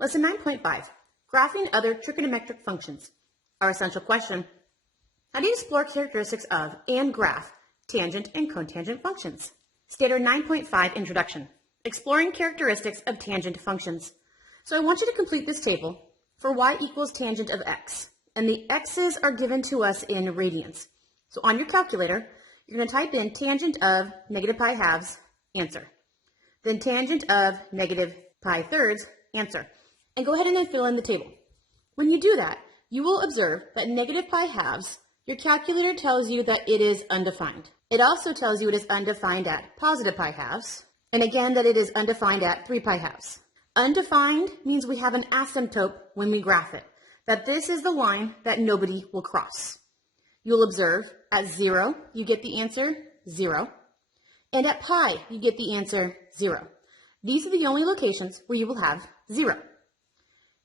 Lesson 9.5, Graphing Other Trigonometric Functions. Our essential question, how do you explore characteristics of and graph tangent and cotangent functions? Standard 9.5 Introduction, Exploring Characteristics of Tangent Functions. So I want you to complete this table for y equals tangent of x, and the x's are given to us in radians. So on your calculator, you're going to type in tangent of negative pi halves, answer. Then tangent of negative pi thirds, answer. And go ahead and then fill in the table. When you do that, you will observe that negative pi halves, your calculator tells you that it is undefined. It also tells you it is undefined at positive pi halves, and again that it is undefined at 3 pi halves. Undefined means we have an asymptote when we graph it, that this is the line that nobody will cross. You'll observe at 0, you get the answer 0, and at pi, you get the answer 0. These are the only locations where you will have 0.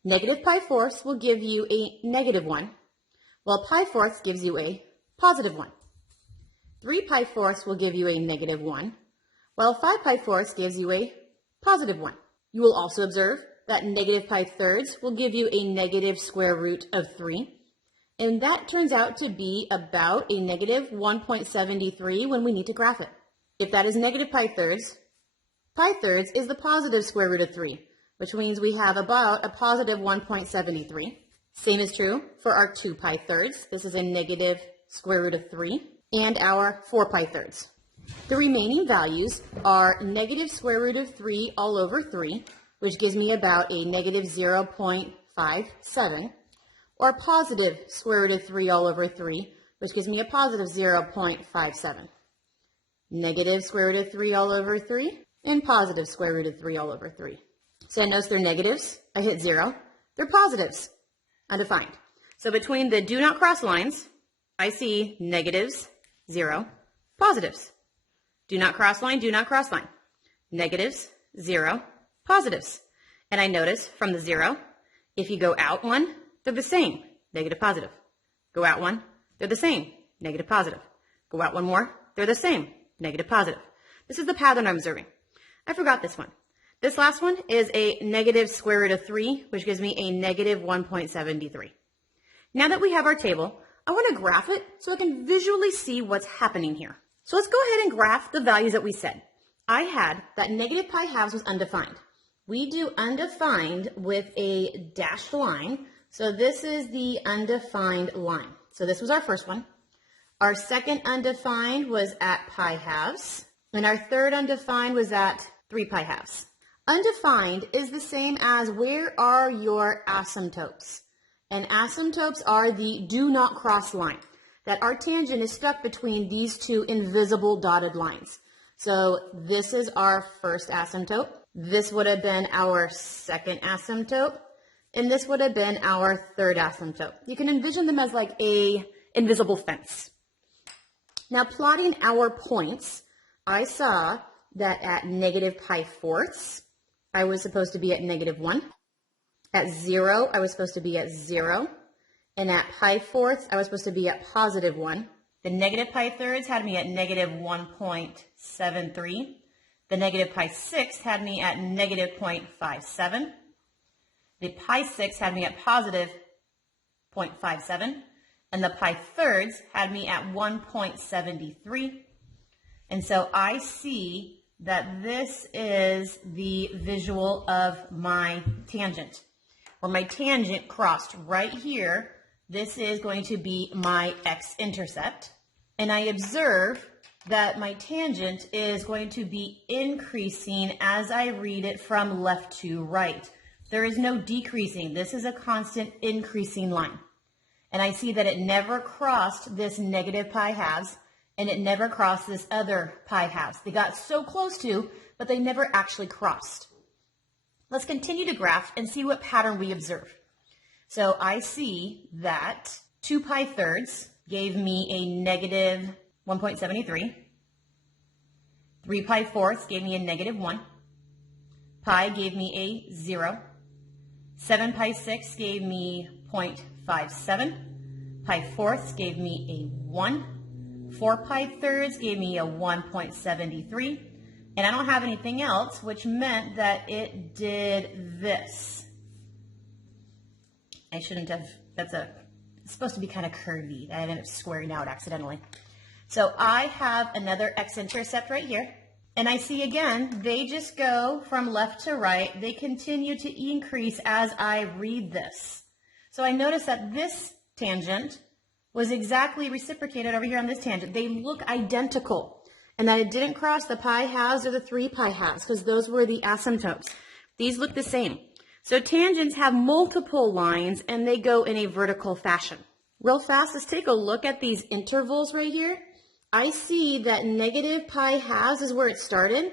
Negative pi fourths will give you a negative 1, while pi fourths gives you a positive 1. 3 pi fourths will give you a negative 1, while 5 pi fourths gives you a positive 1. You will also observe that negative pi thirds will give you a negative square root of 3, and that turns out to be about a negative 1.73 when we need to graph it. If that is negative pi thirds is the positive square root of 3, which means we have about a positive 1.73. Same is true for our 2 pi thirds. This is a negative square root of 3, and our 4 pi thirds. The remaining values are negative square root of 3 all over 3, which gives me about a negative 0.57, or positive square root of 3 all over 3, which gives me a positive 0.57. Negative square root of 3 all over 3, and positive square root of 3 all over 3. So I notice they're negatives. I hit 0. They're positives. Undefined. So between the do not cross lines, I see negatives, 0, positives. Do not cross line, do not cross line. Negatives, 0, positives. And I notice from the 0, if you go out 1, they're the same, negative, positive. Go out 1, they're the same, negative, positive. Go out 1 more, they're the same, negative, positive. This is the pattern I'm observing. I forgot this one. This last one is a negative square root of 3, which gives me a negative 1.73. Now that we have our table, I want to graph it so I can visually see what's happening here. So let's go ahead and graph the values that we said. I had that negative pi halves was undefined. We do undefined with a dashed line. So this is the undefined line. So this was our first one. Our second undefined was at pi halves. And our third undefined was at 3 pi halves. Undefined is the same as where are your asymptotes? And asymptotes are the do not cross line. That our tangent is stuck between these two invisible dotted lines. So this is our first asymptote. This would have been our second asymptote. And this would have been our third asymptote. You can envision them as like a invisible fence. Now plotting our points, I saw that at negative pi fourths, I was supposed to be at negative 1. At 0, I was supposed to be at 0. And at pi fourths, I was supposed to be at positive 1. The negative pi thirds had me at negative 1.73. The negative pi sixths had me at negative 0.57. The pi sixths had me at positive 0.57. And the pi thirds had me at 1.73. And so I see that this is the visual of my tangent. Where my tangent crossed right here, this is going to be my X-intercept. And I observe that my tangent is going to be increasing as I read it from left to right. There is no decreasing. This is a constant increasing line. And I see that it never crossed this negative pi halves, and it never crossed this other pi halves. They got so close to, but they never actually crossed. Let's continue to graph and see what pattern we observe. So I see that 2 pi thirds gave me a negative 1.73. 3 pi fourths gave me a negative 1. Pi gave me a 0. 7 pi sixths gave me 0.57. Pi fourths gave me a 1. 4 pi thirds gave me a 1.73. And I don't have anything else, which meant that it did this. I shouldn't have, it's supposed to be kind of curvy. I ended up squaring out accidentally. So I have another x-intercept right here. And I see again, they just go from left to right. They continue to increase as I read this. So I notice that this tangent was exactly reciprocated over here on this tangent. They look identical. And that it didn't cross the pi halves or the 3 pi halves because those were the asymptotes. These look the same. So tangents have multiple lines and they go in a vertical fashion. Real fast, let's take a look at these intervals right here. I see that negative pi halves is where it started,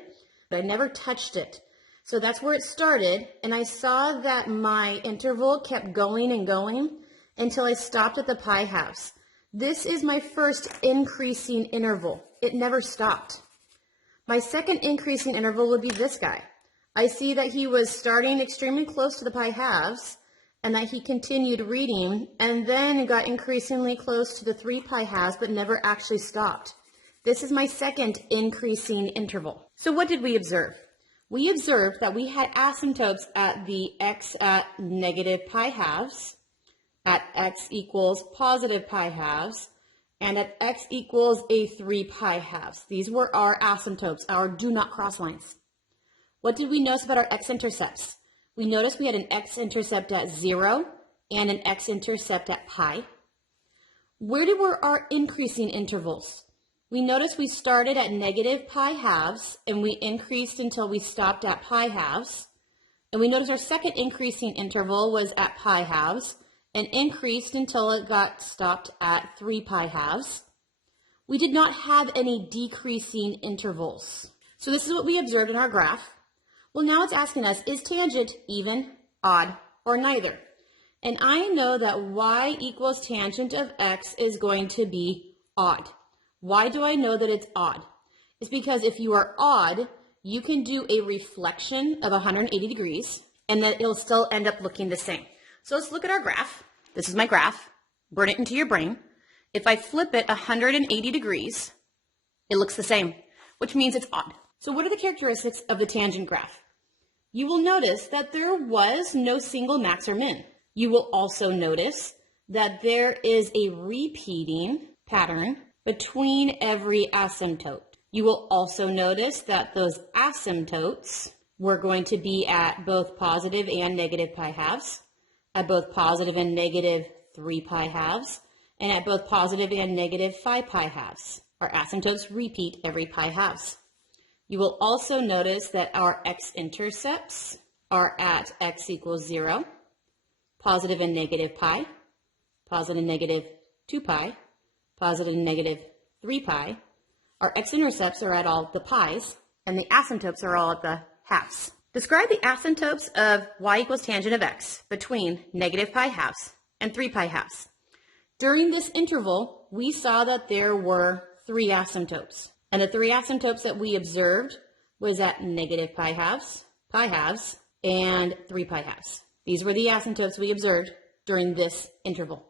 but I never touched it. So that's where it started, and I saw that my interval kept going and going until I stopped at the pi halves. This is my first increasing interval. It never stopped. My second increasing interval would be this guy. I see that he was starting extremely close to the pi halves and that he continued reading and then got increasingly close to the 3 pi halves but never actually stopped. This is my second increasing interval. So what did we observe? We observed that we had asymptotes at the x at negative pi halves, at x equals positive pi halves, and at x equals a 3 pi halves. These were our asymptotes, our do not cross lines. What did we notice about our x-intercepts? We noticed we had an x-intercept at 0 and an x-intercept at pi. Where were our increasing intervals? We noticed we started at negative pi halves and we increased until we stopped at pi halves. And we noticed our second increasing interval was at pi halves and increased until it got stopped at 3 pi halves. We did not have any decreasing intervals. So this is what we observed in our graph. Well, now it's asking us, is tangent even, odd, or neither? And I know that y equals tangent of x is going to be odd. Why do I know that it's odd? It's because if you are odd, you can do a reflection of 180 degrees and that it'll still end up looking the same. So let's look at our graph. This is my graph. Burn it into your brain. If I flip it 180 degrees, it looks the same, which means it's odd. So what are the characteristics of the tangent graph? You will notice that there was no single max or min. You will also notice that there is a repeating pattern between every asymptote. You will also notice that those asymptotes were going to be at both positive and negative pi halves, at both positive and negative 3 pi halves, and at both positive and negative 5 pi halves. Our asymptotes repeat every pi halves. You will also notice that our x-intercepts are at x equals 0, positive and negative pi, positive and negative 2 pi, positive and negative 3 pi. Our x-intercepts are at all the pi's, and the asymptotes are all at the halves. Describe the asymptotes of y equals tangent of x between negative pi halves and 3 pi halves. During this interval, we saw that there were 3 asymptotes. And the 3 asymptotes that we observed was at negative pi halves, and 3 pi halves. These were the asymptotes we observed during this interval.